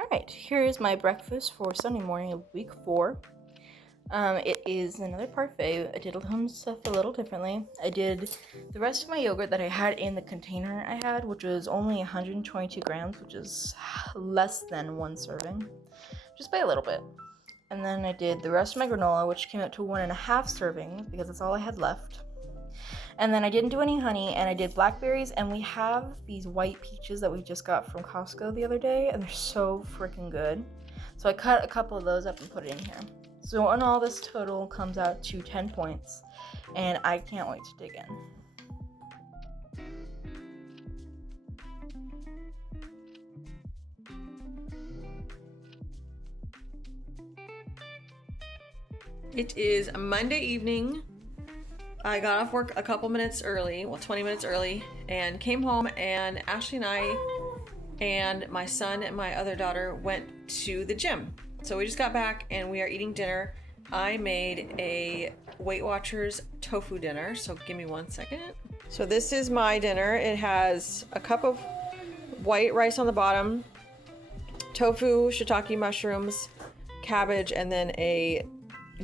Alright, here is my breakfast for Sunday morning of week 4. It is another parfait. I did some stuff a little differently. I did the rest of my yogurt that I had in the container I had, which was only 122 grams, which is less than one serving, just by a little bit. And then I did the rest of my granola, which came out to 1.5 servings, because that's all I had left. And then I didn't do any honey, and I did blackberries, and we have these white peaches that we just got from Costco the other day, and they're so freaking good. So I cut a couple of those up and put it in here. So in all, this total comes out to 10 points, and I can't wait to dig in. It is a Monday evening. I got off work a couple minutes early, 20 minutes early, and came home, and Ashley and I and my son and my other daughter went to the gym. So we just got back and we are eating dinner. I made a WeightWatchers tofu dinner, so give me 1 second. So this is my dinner. It has a cup of white rice on the bottom, tofu, shiitake mushrooms, cabbage, and then a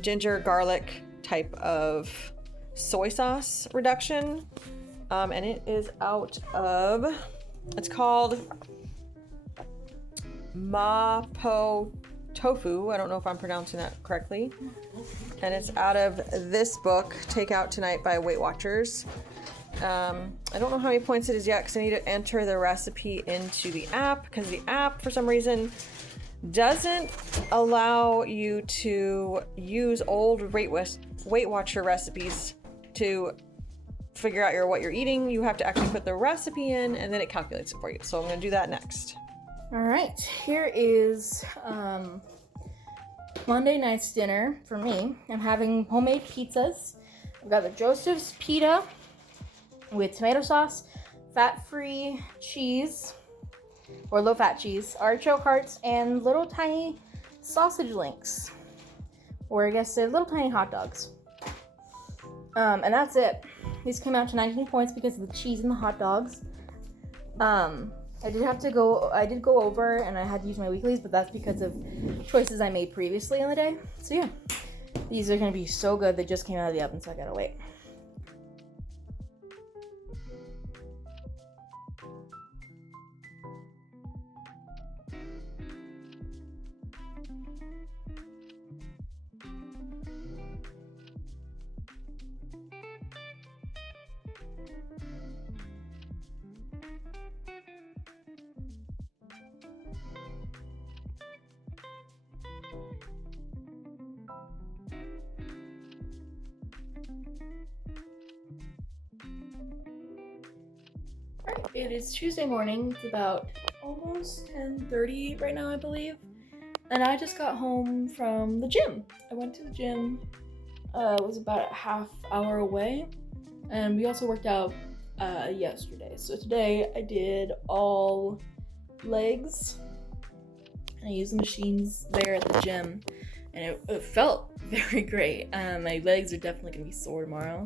ginger garlic type of soy sauce reduction, and it is out of, it's called Mapo Tofu. I don't know if I'm pronouncing that correctly, and it's out of this book, Take Out Tonight by WeightWatchers. I don't know how many points it is yet because I need to enter the recipe into the app, because the app for some reason doesn't allow you to use old Weight Watcher recipes to figure out what you're eating. You have to actually put the recipe in, and then it calculates it for you. So I'm going to do that next. All right, here is Monday night's dinner for me. I'm having homemade pizzas. I've got the Joseph's pita with tomato sauce, fat-free cheese, or low-fat cheese, artichoke hearts, and little tiny sausage links, or I guess they're little tiny hot dogs. And that's it. These came out to 19 points because of the cheese and the hot dogs. I did go over, and I had to use my weeklies, but that's because of choices I made previously in the day. So yeah, these are gonna be so good. They just came out of the oven, so I gotta wait. It is Tuesday morning. It's about almost 10:30 right now, I believe. And I just got home from the gym. I went to the gym. It was about a half hour away. And we also worked out yesterday. So today I did all legs. And I used the machines there at the gym. And it felt very great. My legs are definitely going to be sore tomorrow.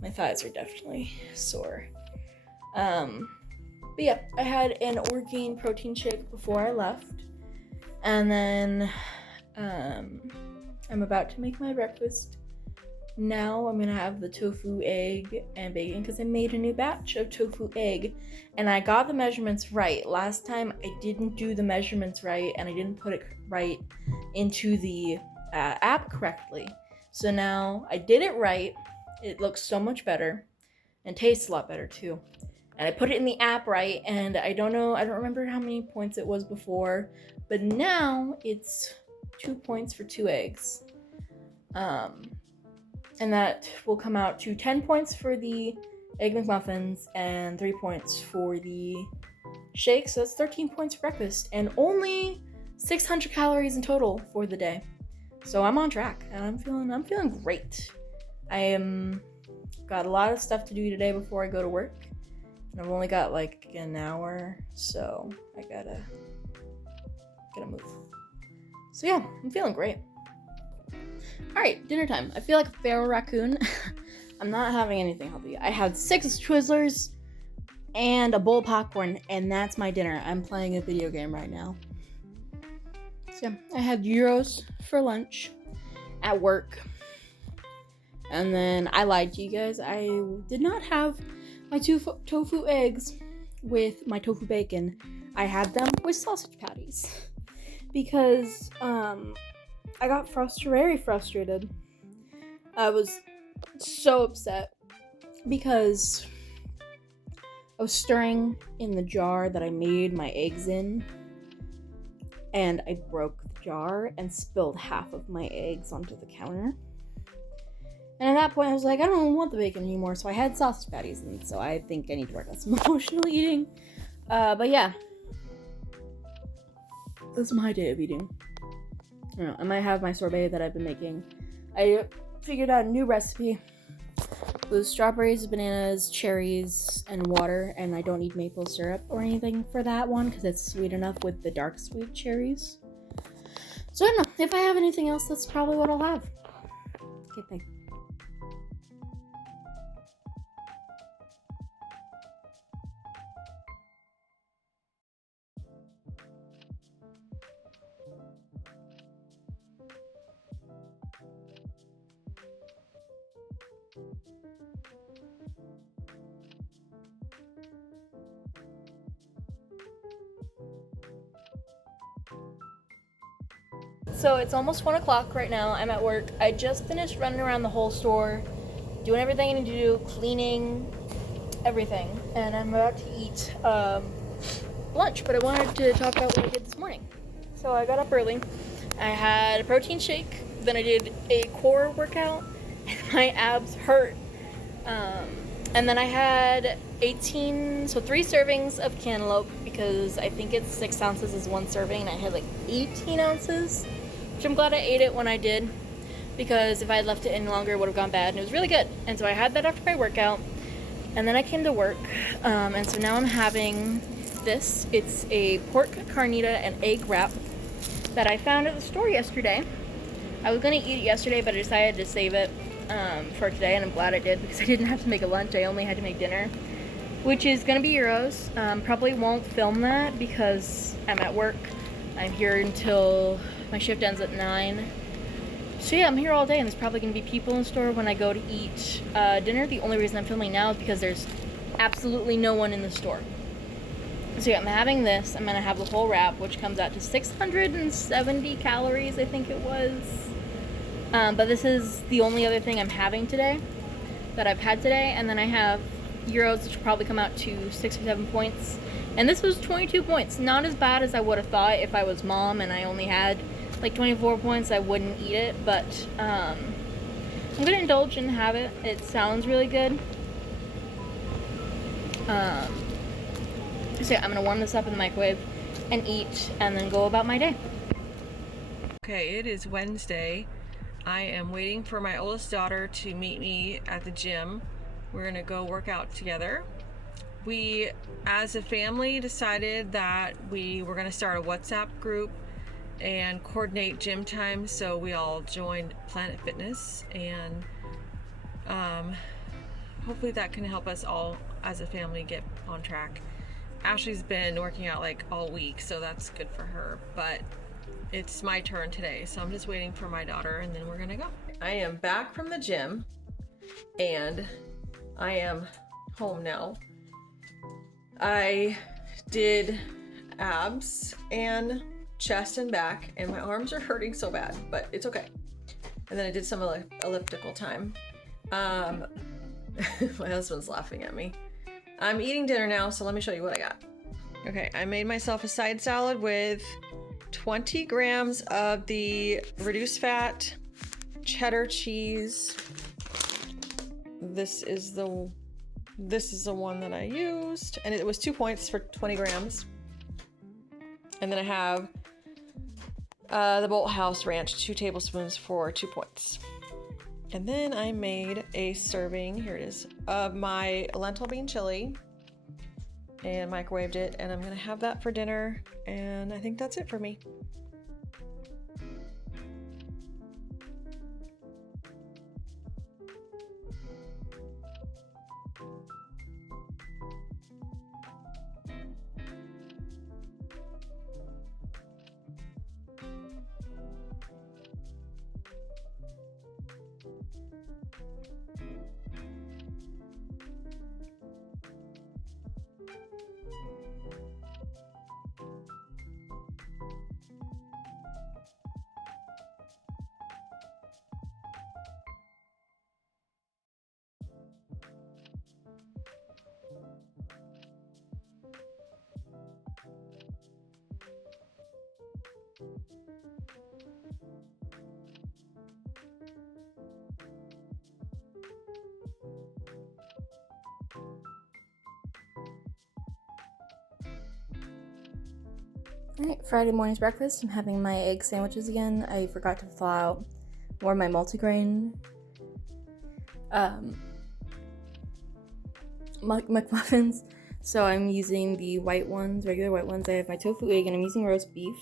My thighs are definitely sore. But yeah, I had an Orgain protein shake before I left, and then I'm about to make my breakfast. Now I'm gonna have the tofu, egg, and bacon because I made a new batch of tofu egg, and I got the measurements right. Last time I didn't do the measurements right, and I didn't put it right into the app correctly. So now I did it right. It looks so much better and tastes a lot better too. And I put it in the app right, and I don't remember how many points it was before, but now it's 2 points for 2 eggs. And that will come out to 10 points for the Egg McMuffins and 3 points for the shake, so that's 13 points for breakfast, and only 600 calories in total for the day. So I'm on track, and I'm feeling great. Got a lot of stuff to do today before I go to work. And I've only got like an hour, so I gotta move. So yeah, I'm feeling great. Alright, dinner time. I feel like a feral raccoon. I'm not having anything healthy. I had 6 Twizzlers and a bowl of popcorn, and that's my dinner. I'm playing a video game right now. So I had gyros for lunch at work. And then I lied to you guys. I did not have my tofu eggs with my tofu bacon. I had them with sausage patties. Because I got very frustrated. I was so upset because I was stirring in the jar that I made my eggs in, and I broke the jar and spilled half of my eggs onto the counter. And at that point, I was like, I don't want the bacon anymore, so I had sausage patties, and so I think I need to work on some emotional eating. But yeah, that's my day of eating. I might have my sorbet that I've been making. I figured out a new recipe with strawberries, bananas, cherries, and water, and I don't need maple syrup or anything for that one because it's sweet enough with the dark sweet cherries. So I don't know. If I have anything else, that's probably what I'll have. Okay, thanks. So it's almost 1 o'clock right now. I'm at work. I just finished running around the whole store, doing everything I need to do, cleaning, everything. And I'm about to eat lunch, but I wanted to talk about what I did this morning. So I got up early. I had a protein shake, then I did a core workout, and my abs hurt. And then I had 3 servings of cantaloupe because I think it's 6 ounces is 1 serving, and I had like 18 ounces, which I'm glad I ate it when I did because if I had left it in longer, it would have gone bad, and it was really good. And so I had that after my workout, and then I came to work, and so now I'm having this. It's a pork carnita and egg wrap that I found at the store yesterday. I was going to eat it yesterday, but I decided to save it for today, and I'm glad I did because I didn't have to make a lunch. I only had to make dinner, which is going to be gyros. Probably won't film that because I'm at work. I'm here until my shift ends at 9. So yeah, I'm here all day, and there's probably going to be people in the store when I go to eat dinner. The only reason I'm filming now is because there's absolutely no one in the store. So yeah, I'm having this. I'm going to have the whole wrap, which comes out to 670 calories, I think it was. But this is the only other thing I'm having today, that I've had today. And then I have gyros, which will probably come out to 6 or 7 points. And this was 22 points. Not as bad as I would have thought. If I was mom and I only had like 24 points, I wouldn't eat it. But I'm going to indulge and have it. It sounds really good. So yeah, I'm going to warm this up in the microwave and eat and then go about my day. Okay, it is Wednesday. I am waiting for my oldest daughter to meet me at the gym. We're gonna go work out together. We, as a family, decided that we were gonna start a WhatsApp group and coordinate gym time, so we all joined Planet Fitness, and hopefully that can help us all as a family get on track. Ashley's been working out like all week, so that's good for her, but it's my turn today, so I'm just waiting for my daughter and then we're gonna go. I am back from the gym and I am home now. I did abs and chest and back, and my arms are hurting so bad, but it's okay. And then I did some elliptical time. My husband's laughing at me. I'm eating dinner now, so let me show you what I got. Okay, I made myself a side salad with 20 grams of the reduced fat cheddar cheese. This is the one that I used, and it was 2 points for 20 grams. And then I have the Bolt House Ranch, 2 tablespoons for 2 points. And then I made a serving, here it is, of my lentil bean chili and microwaved it, and I'm gonna have that for dinner, and I think that's it for me. Alright, Friday morning's breakfast. I'm having my egg sandwiches again. I forgot to thaw out more of my multigrain McMuffins. So I'm using the white ones, regular white ones. I have my tofu egg and I'm using roast beef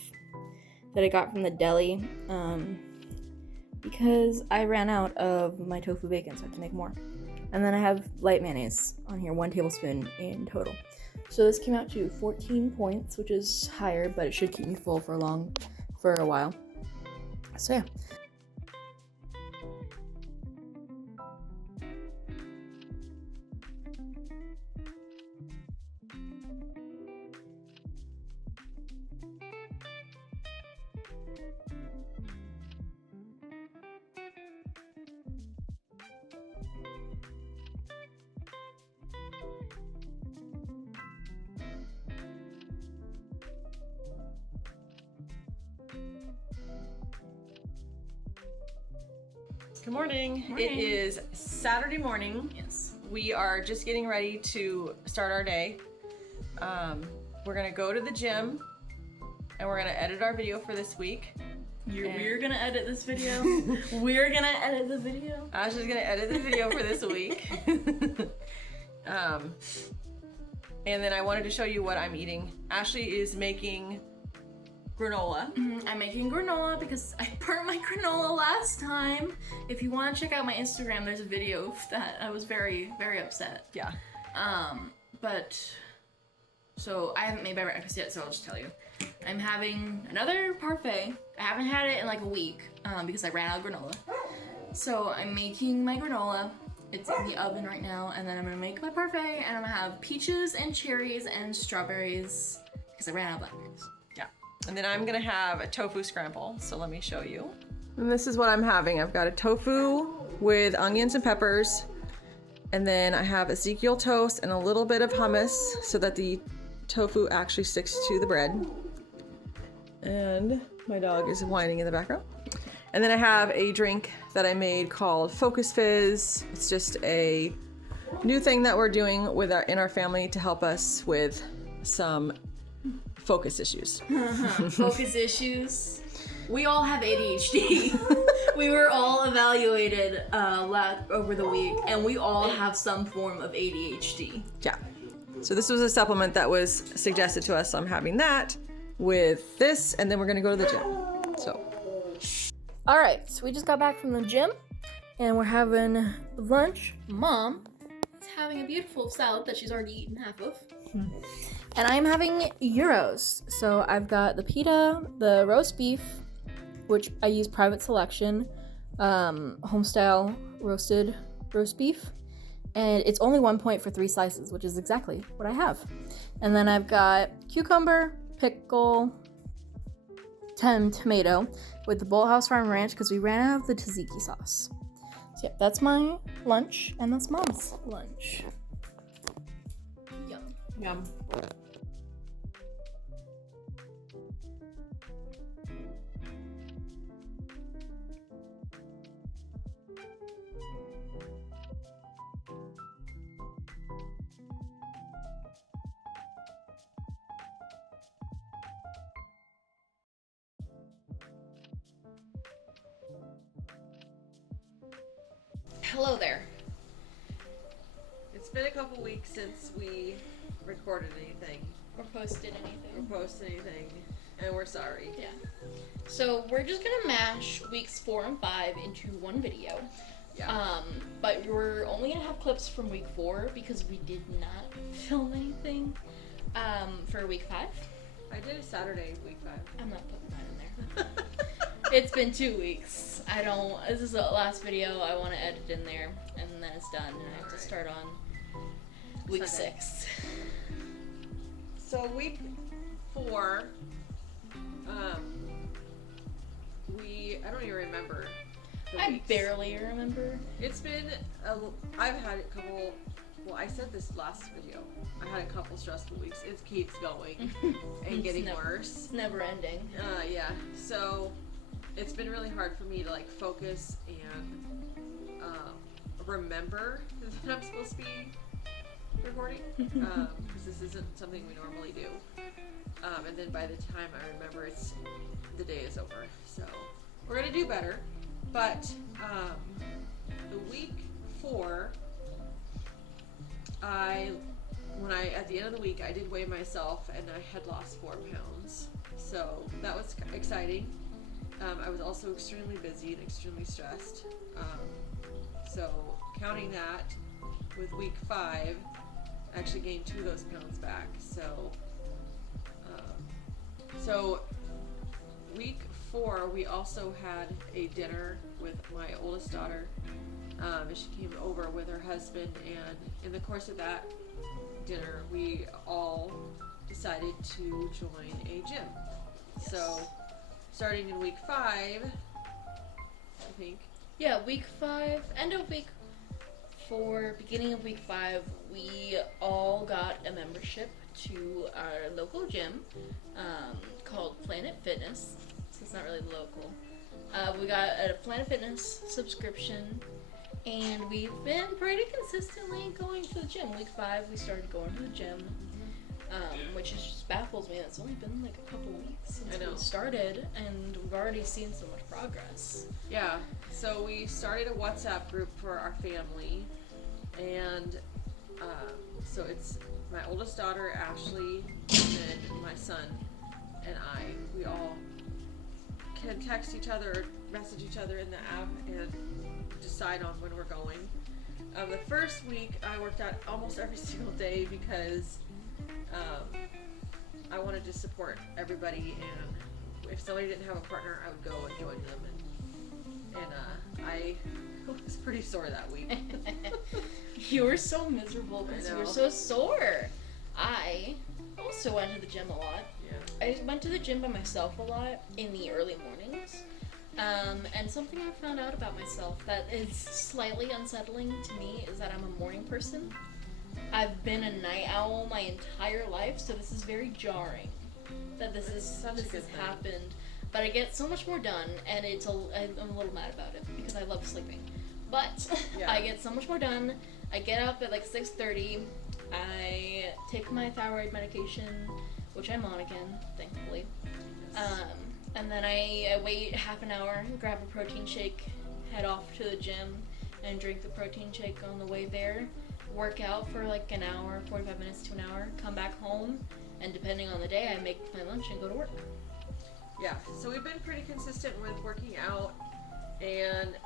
that I got from the deli because I ran out of my tofu bacon, so I have to make more. And then I have light mayonnaise on here, 1 tablespoon in total. So this came out to 14 points, which is higher, but it should keep me full for a while. So yeah. Good morning. Morning. It is Saturday morning. Yes. We are just getting ready to start our day. We're gonna go to the gym and we're gonna edit our video for this week. We're gonna edit this video. We're gonna edit the video. Ashley's gonna edit the video for this week. And then I wanted to show you what I'm eating. Ashley is making granola. I'm making granola because I burnt my granola last time. If you want to check out my Instagram, there's a video of that. I was very, very upset. Yeah. So I haven't made my breakfast yet, so I'll just tell you. I'm having another parfait. I haven't had it in like a week because I ran out of granola. So I'm making my granola. It's in the oven right now, and then I'm gonna make my parfait, and I'm gonna have peaches and cherries and strawberries because I ran out of blackberries. And then I'm gonna have a tofu scramble, so let me show you. And this is what I'm having. I've got a tofu with onions and peppers, and then I have Ezekiel toast and a little bit of hummus so that the tofu actually sticks to the bread. And my dog is whining in the background. And then I have a drink that I made called Focus Fizz. It's just a new thing that we're doing in our family to help us with some focus issues. Focus issues. We all have ADHD. We were all evaluated over the week, and we all have some form of ADHD. Yeah. So this was a supplement that was suggested to us. So I'm having that with this, and then we're gonna go to the gym. So. All right, so we just got back from the gym, and we're having lunch. Mom is having a beautiful salad that she's already eaten half of. And I'm having gyros. So I've got the pita, the roast beef, which I use private selection, homestyle roasted roast beef. And it's only 1 point for 3 slices, which is exactly what I have. And then I've got cucumber, pickle, tomato with the Bolthouse Farm Ranch because we ran out of the tzatziki sauce. So yeah, that's my lunch, and that's Mom's lunch. Yum. Yum. Hello there. It's been a couple weeks since we recorded anything Or posted or anything. posted anything, and we're sorry. Yeah. So we're just gonna mash weeks 4 and 5 into one video. Yeah. But we're only gonna have clips from week 4 because we did not film anything for week 5. I did a Saturday week 5. I'm not putting that in there. It's been 2 weeks. This is the last video I want to edit in there, and then it's done, and I have to start on week Sunday. 6. So week 4, I don't even remember the I weeks. barely remember. It's been, I've had a couple, well, I said this last video, I had a couple stressful weeks. It keeps going and getting worse. It's never ending. Yeah, so it's been really hard for me to like focus and remember that I'm supposed to be recording because this isn't something we normally do. and then by the time I remember, the day is over. So we're gonna do better. But the week 4, at the end of the week, I did weigh myself and I had lost 4 pounds. So that was exciting. I was also extremely busy and extremely stressed. So counting that with week 5, I actually gained 2 of those pounds back. So week 4, we also had a dinner with my oldest daughter. She came over with her husband, and in the course of that dinner, we all decided to join a gym. Yes. So starting in week 5, I think. Yeah, week 5, end of week 4, beginning of week 5, we all got a membership to our local gym called Planet Fitness. So it's not really local. We got a Planet Fitness subscription, and we've been pretty consistently going to the gym. Week 5, we started going to the gym, which just baffles me. It's only been like a couple weeks since we started, and we've already seen so much progress. Yeah, so we started a WhatsApp group for our family, and so it's my oldest daughter, Ashley, and then my son and we all can text each other, message each other in the app, and decide on when we're going. The first week, I worked out almost every single day because I wanted to support everybody, and if somebody didn't have a partner, I would go and join them, and I was pretty sore that week. You were so miserable because you were so sore. I also went to the gym a lot. Yeah. I went to the gym by myself a lot in the early mornings. And something I found out about myself that is slightly unsettling to me is that I'm a morning person. I've been a night owl my entire life, so this is very jarring that this has happened. But I get so much more done, and I'm a little mad about it because I love sleeping. But Yeah. I get so much more done. I get up at like 6:30. I take my thyroid medication, which I'm on again, thankfully. And then I wait half an hour, grab a protein shake, head off to the gym, and drink the protein shake on the way there. Work out for like an hour, 45 minutes to an hour, come back home, and depending on the day, I make my lunch and go to work. Yeah, so we've been pretty consistent with working out, and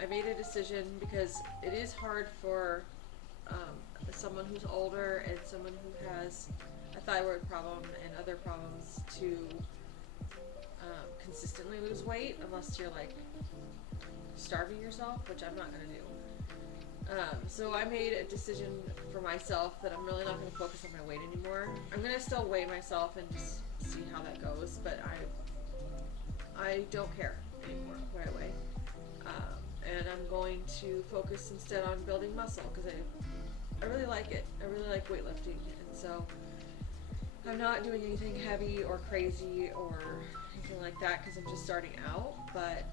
I made a decision because it is hard for someone who's older and someone who has a thyroid problem and other problems to consistently lose weight unless you're like starving yourself, which I'm not going to do. So I made a decision for myself that I'm really not going to focus on my weight anymore. I'm going to still weigh myself and just see how that goes, but I don't care anymore what I weigh. And I'm going to focus instead on building muscle because I really like it. I really like weightlifting, and so I'm not doing anything heavy or crazy or anything like that because I'm just starting out, but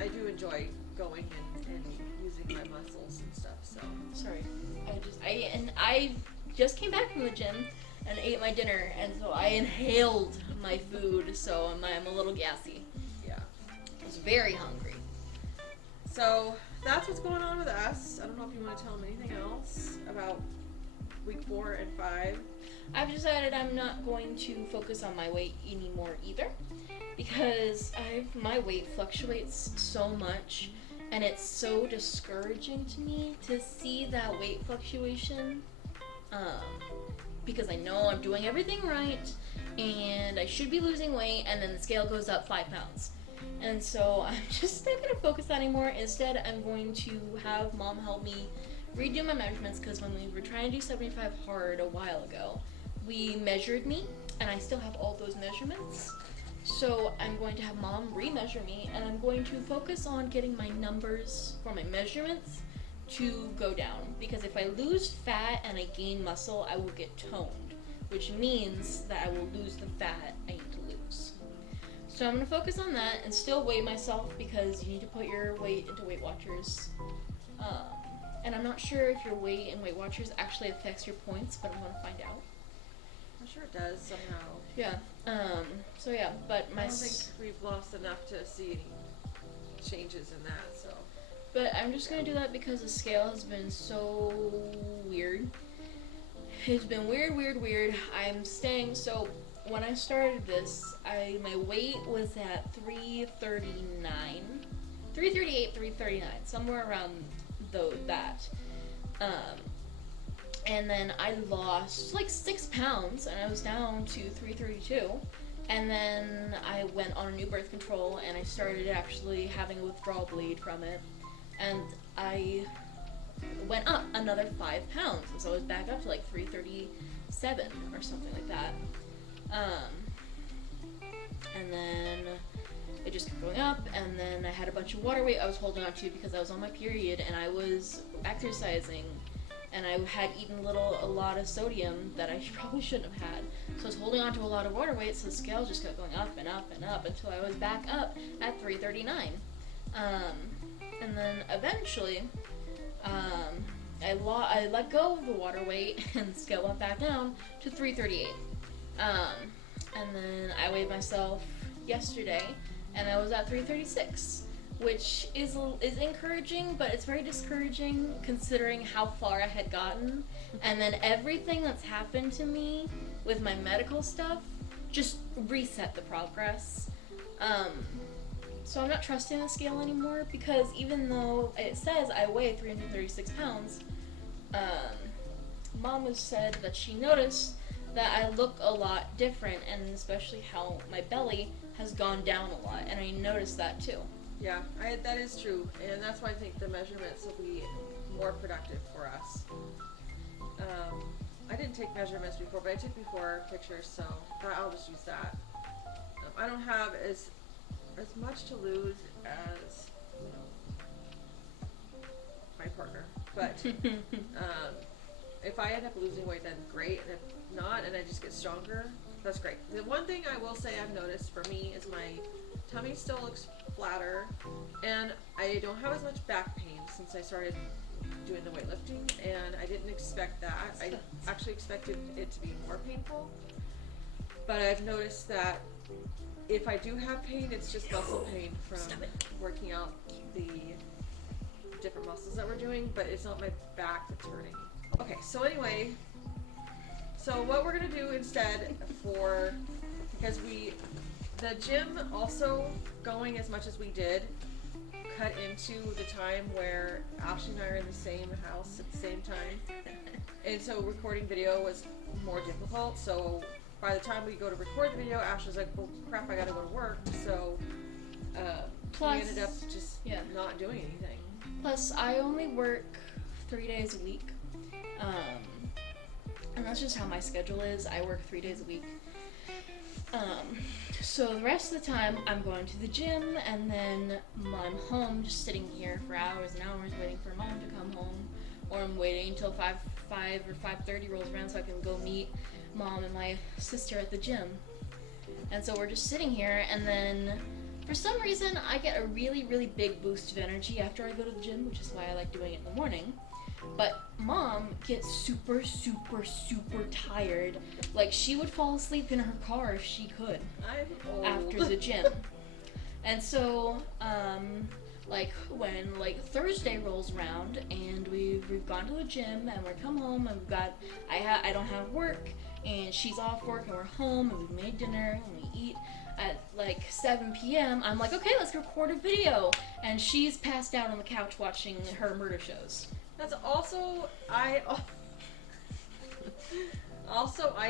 I do enjoy going and using my muscles and stuff. So sorry, I just came back from the gym and ate my dinner, and so I inhaled my food, so I'm a little gassy. Yeah, I was very hungry. So that's what's going on with us. I don't know if you want to tell them anything else about week 4 and 5. I've decided I'm not going to focus on my weight anymore either, because my weight fluctuates so much, and it's so discouraging to me to see that weight fluctuation, because I know I'm doing everything right, and I should be losing weight, and then the scale goes up 5 pounds. And so I'm just not going to focus that anymore. Instead, I'm going to have Mom help me redo my measurements, because when we were trying to do 75 hard a while ago, we measured me, and I still have all those measurements. So I'm going to have Mom re-measure me, and I'm going to focus on getting my numbers for my measurements to go down. Because if I lose fat and I gain muscle, I will get toned, which means that I will lose the fat I need to lose. So I'm going to focus on that and still weigh myself, because you need to put your weight into WeightWatchers. And I'm not sure if your weight in WeightWatchers actually affects your points, but I'm going to find out. I'm sure it does somehow. Yeah. So yeah, but I don't think we've lost enough to see any changes in that. So. But I'm just gonna do that because the scale has been so weird. It's been weird. I'm staying. So when I started this, my weight was at 339, 338, 339, somewhere around that. And then I lost like 6 pounds, and I was down to 332. And then I went on a new birth control, and I started actually having a withdrawal bleed from it, and I went up another 5 pounds, and so I was back up to like 337 or something like that. And then it just kept going up, and then I had a bunch of water weight I was holding on to because I was on my period and I was exercising, and I had eaten a lot of sodium that I probably shouldn't have had. So I was holding on to a lot of water weight, so the scale just kept going up and up and up until I was back up at 339. And then eventually, I let go of the water weight and the scale went back down to 338. And then I weighed myself yesterday, and I was at 336, which is encouraging, but it's very discouraging considering how far I had gotten, and then everything that's happened to me with my medical stuff just reset the progress. So I'm not trusting the scale anymore, because even though it says I weigh 336 pounds, Mom has said that she noticed that I look a lot different, and especially how my belly has gone down a lot, and I noticed that too. Yeah, that is true, and that's why I think the measurements will be more productive for us. I didn't take measurements before, but I took before pictures, so I'll just use that. I don't have as much to lose as my partner, but if I end up losing weight, then great, and if not, and I just get stronger, that's great. The one thing I will say I've noticed for me is my tummy still looks flatter, and I don't have as much back pain since I started doing the weightlifting, and I didn't expect that. I actually expected it to be more painful, but I've noticed that if I do have pain, it's just muscle pain from working out the different muscles that we're doing, but it's not my back that's hurting. Okay, so anyway, so what we're gonna do instead because the gym also going as much as we did cut into the time where Ashley and I are in the same house at the same time, and so recording video was more difficult. So by the time we go to record the video, Ashley's like, well crap, I gotta go to work, so we ended up just not doing anything. Plus I only work 3 days a week, and that's just how my schedule is. I work 3 days a week. So the rest of the time I'm going to the gym, and then I'm home just sitting here for hours and hours waiting for Mom to come home, or I'm waiting until 5 or 5:30 rolls around so I can go meet Mom and my sister at the gym. And so we're just sitting here, and then for some reason I get a really, really big boost of energy after I go to the gym, which is why I like doing it in the morning. But Mom gets super, super, super tired. Like, she would fall asleep in her car if she could. I'm old. After the gym. And so, when Thursday rolls around and we've gone to the gym and we're come home and I don't have work and she's off work and we're home and we've made dinner and we eat at 7 p.m. I'm like, okay, let's record a video. And she's passed out on the couch watching her murder shows. That's also, I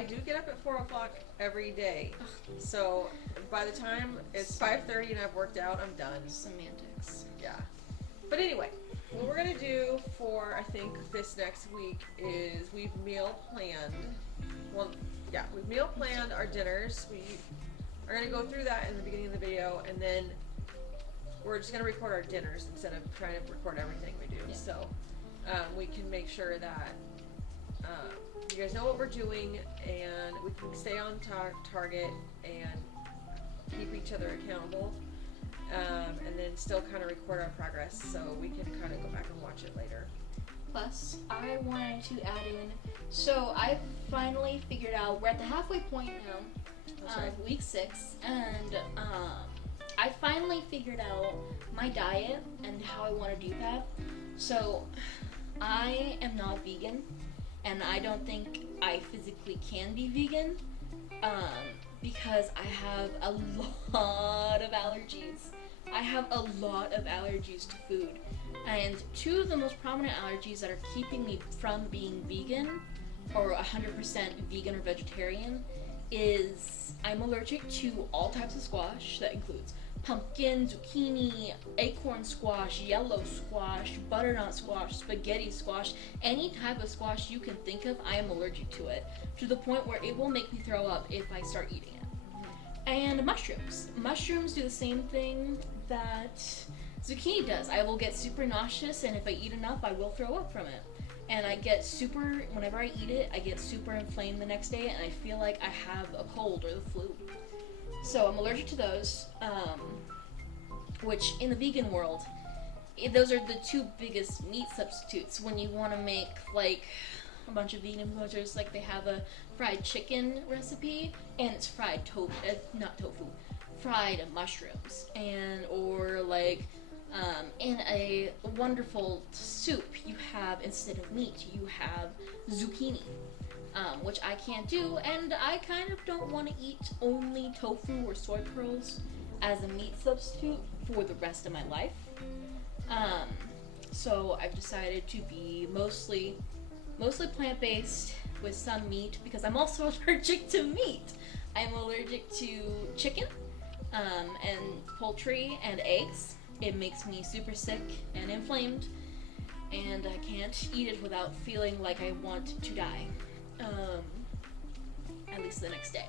do get up at 4 o'clock every day. So by the time it's 5:30 and I've worked out, I'm done. Semantics. Yeah. But anyway, what we're gonna do for, I think, this next week is we've meal planned our dinners. We are gonna go through that in the beginning of the video, and then we're just gonna record our dinners instead of trying to record everything we do. Yeah. So we can make sure that you guys know what we're doing, and we can stay on target and keep each other accountable, and then still kind of record our progress so we can kind of go back and watch it later. plus, I wanted to add in. So I've finally figured out. We're at the halfway point now. That's right. Week 6, and I finally figured out my diet and how I want to do that. So I am not vegan, and I don't think I physically can be vegan because I have a lot of allergies. I have a lot of allergies to food, and 2 of the most prominent allergies that are keeping me from being vegan or 100% vegan or vegetarian is I'm allergic to all types of squash. That includes pumpkin, zucchini, acorn squash, yellow squash, butternut squash, spaghetti squash, any type of squash you can think of, I am allergic to it, to the point where it will make me throw up if I start eating it. And mushrooms. Mushrooms do the same thing that zucchini does. I will get super nauseous, and if I eat enough, I will throw up from it. And I get super, whenever I eat it, I get super inflamed the next day, and I feel like I have a cold or the flu. So I'm allergic to those, which in the vegan world, those are the 2 biggest meat substitutes. When you want to make like a bunch of vegan influencers, like they have a fried chicken recipe, and it's fried fried mushrooms, and or like in a wonderful soup, you have, instead of meat, you have zucchini. Which I can't do, and I kind of don't want to eat only tofu or soy pearls as a meat substitute for the rest of my life. So I've decided to be mostly plant-based with some meat, because I'm also allergic to meat. I'm allergic to chicken, and poultry and eggs. It makes me super sick and inflamed, and I can't eat it without feeling like I want to die. At least the next day.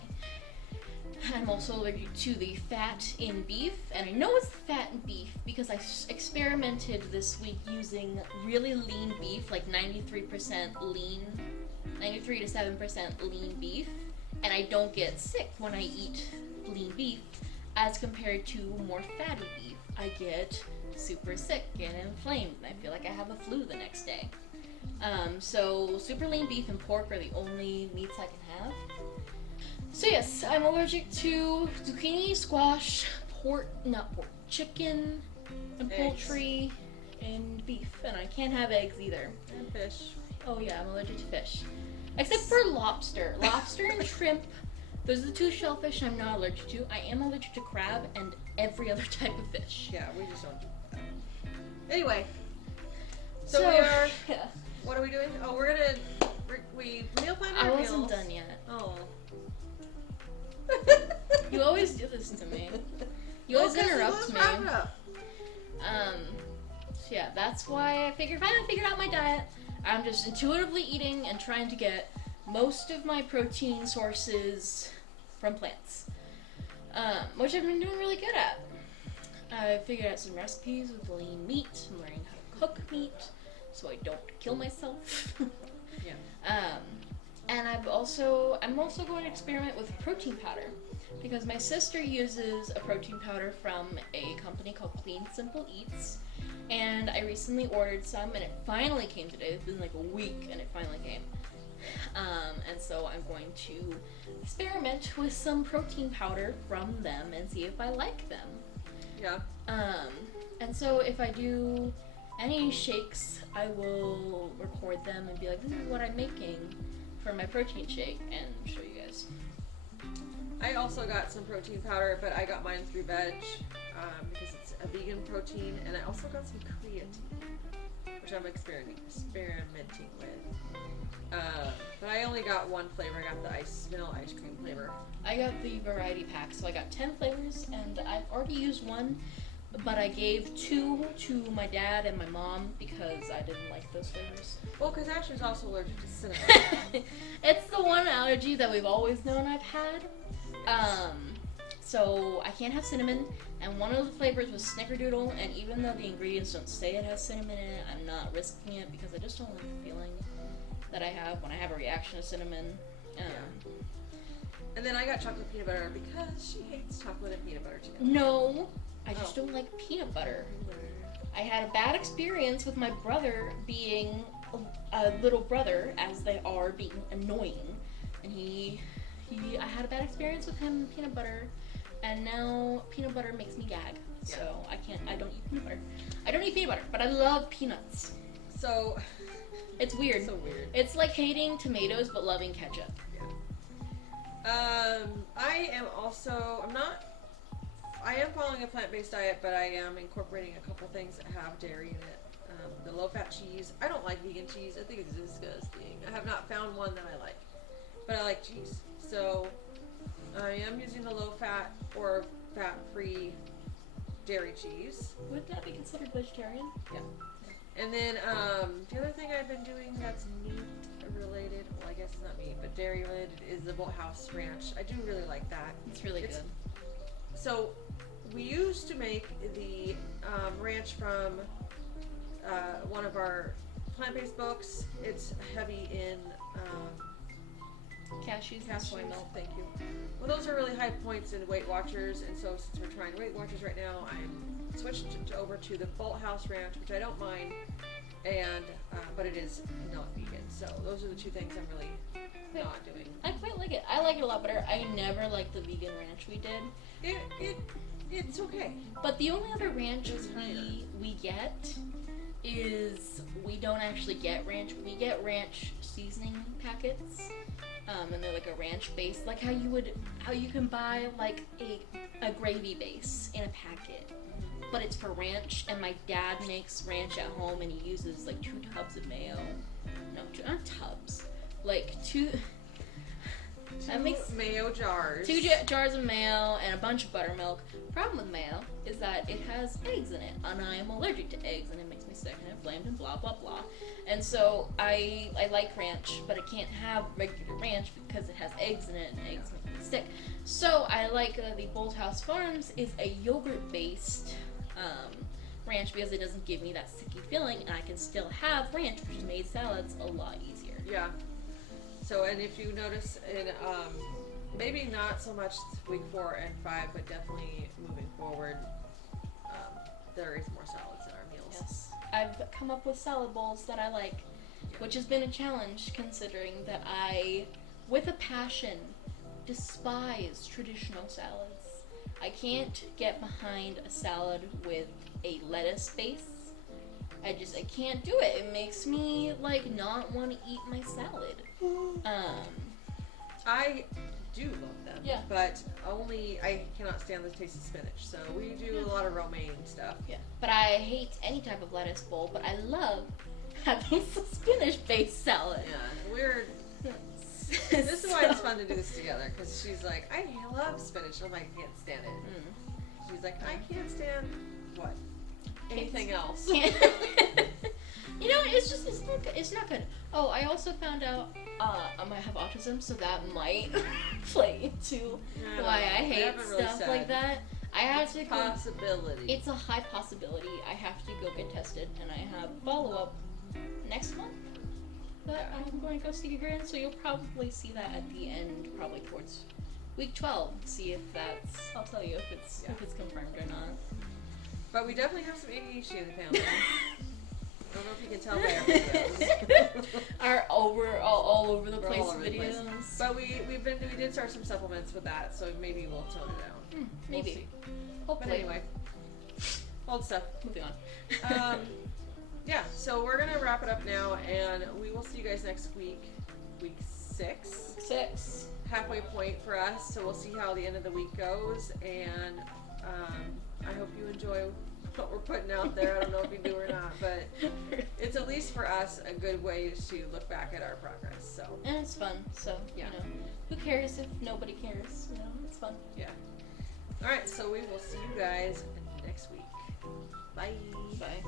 I'm also allergic to the fat in beef, and I know it's the fat in beef because I experimented this week using really lean beef, like 93% lean, 93 to 7% lean beef, and I don't get sick when I eat lean beef as compared to more fatty beef. I get super sick and inflamed, and I feel like I have a flu the next day. So super lean beef and pork are the only meats I can have. So yes, I'm allergic to zucchini, squash, chicken, and poultry, and beef. And I can't have eggs either. And fish. Oh yeah, I'm allergic to fish. Except for lobster. Lobster and shrimp. Those are the 2 shellfish I'm not allergic to. I am allergic to crab and every other type of fish. Yeah, we just don't do that. Anyway. So we are... Yeah. What are we doing? Oh, we meal plan our meals. I wasn't done yet. Oh. You always do this to me. You always interrupt me. So yeah, that's why I finally figured out my diet. I'm just intuitively eating and trying to get most of my protein sources from plants, which I've been doing really good at. I figured out some recipes with lean meat. I'm learning how to cook meat so I don't kill myself. Yeah. And I'm also going to experiment with protein powder, because my sister uses a protein powder from a company called Clean Simple Eats, and I recently ordered some, and it finally came today. It's been like a week, and it finally came. And so I'm going to experiment with some protein powder from them and see if I like them. Yeah. And so if I do any shakes, I will record them and be like, this is what I'm making for my protein shake, and show you guys. I also got some protein powder, but I got mine through Veg, because it's a vegan protein, and I also got some creatine, which I'm experimenting with. But I only got one flavor. I got the vanilla ice cream flavor. I got the variety pack, so I got 10 flavors, and I've already used one, but I gave 2 to my dad and my mom because I didn't like those flavors. Well, because Ashley's also allergic to cinnamon. It's the one allergy that we've always known I've had. So I can't have cinnamon, and one of the flavors was Snickerdoodle, and even though the ingredients don't say it has cinnamon in it, I'm not risking it because I just don't like the feeling that I have when I have a reaction to cinnamon. Yeah. And then I got chocolate peanut butter because she hates chocolate and peanut butter together. No, I just don't like peanut butter. I had a bad experience with my brother being a little brother, as they are being annoying, and I had a bad experience with him and peanut butter, and now peanut butter makes me gag. So I don't eat peanut butter. I don't eat peanut butter, but I love peanuts. So it's weird. So weird. It's like hating tomatoes but loving ketchup. I am following a plant-based diet, but I am incorporating a couple things that have dairy in it. The low-fat cheese. I don't like vegan cheese. I think it's disgusting. I have not found one that I like, but I like cheese. So I am using the low-fat or fat-free dairy cheese. Would that be considered vegetarian? Yeah. And then the other thing I've been doing that's meat related, well I guess it's not meat, but dairy related, is the Bolthouse Ranch. I do really like that. It's really good. So we used to make the ranch from one of our plant-based books. It's heavy in cashews and soy milk. Thank you. Well, those are really high points in WeightWatchers, and so since we're trying WeightWatchers right now, I'm switched over to the Bolthouse Ranch, which I don't mind, and but it is not vegan. So those are the two things I'm really not doing. I quite like it. I like it a lot better. I never liked the vegan ranch we did. It's okay. But the only other ranch we get is, we don't actually get ranch. We get ranch seasoning packets. And they're like a ranch base, like how you can buy like a gravy base in a packet, but it's for ranch. And my dad makes ranch at home, and he uses like 2 tubs of mayo. No, not tubs, like two mayo jars. 2 jars of mayo and a bunch of buttermilk. Problem with mayo is that it has eggs in it, and I am allergic to eggs, and it makes me sick and inflamed and blah blah blah. And so I like ranch, but I can't have regular ranch because it has eggs in it, and eggs make me sick. So I like the Bolthouse Farms is a yogurt based ranch, because it doesn't give me that sicky feeling, and I can still have ranch, which has made salads a lot easier. Yeah. So, and if you notice in maybe not so much week 4 and 5, but definitely moving forward, there is more salads in our meals. Yes. I've come up with salad bowls that I like, which has been a challenge, considering that I, with a passion, despise traditional salads. I can't get behind a salad with a lettuce base. I can't do it. It makes me like not want to eat my salad. I do love them. Yeah. But I cannot stand the taste of spinach. So we do a lot of romaine stuff. Yeah. But I hate any type of lettuce bowl, but I love having some spinach-based salad. Yeah. We're this is why it's fun to do this together, because she's like, I love spinach. I'm like, I can't stand it. She's like, I can't stand what? Anything else. You know, it's not good. Oh, I also found out I might have autism, so that might play into why I hate stuff like that. I have to possibility. It's a high possibility. I have to go get tested, and I have follow-up next month. But I'm going to go see her, so you'll probably see that at the end, probably towards week 12. See if I'll tell you if it's confirmed or not. But we definitely have some ADHD in the family. I don't know if you can tell by our videos. Our all over the place videos. But we did start some supplements with that, so maybe we'll tone it down. Maybe. We'll Hopefully. But anyway, old stuff. Moving on. Yeah, so we're gonna wrap it up now, and we will see you guys next week, week 6. Halfway point for us, so we'll see how the end of the week goes, and I hope you enjoy what we're putting out there. I don't know if you do or not, but it's at least for us a good way to look back at our progress. So. And it's fun. So you know, who cares if nobody cares? You know, it's fun. Yeah. All right, so we will see you guys next week. Bye. Bye.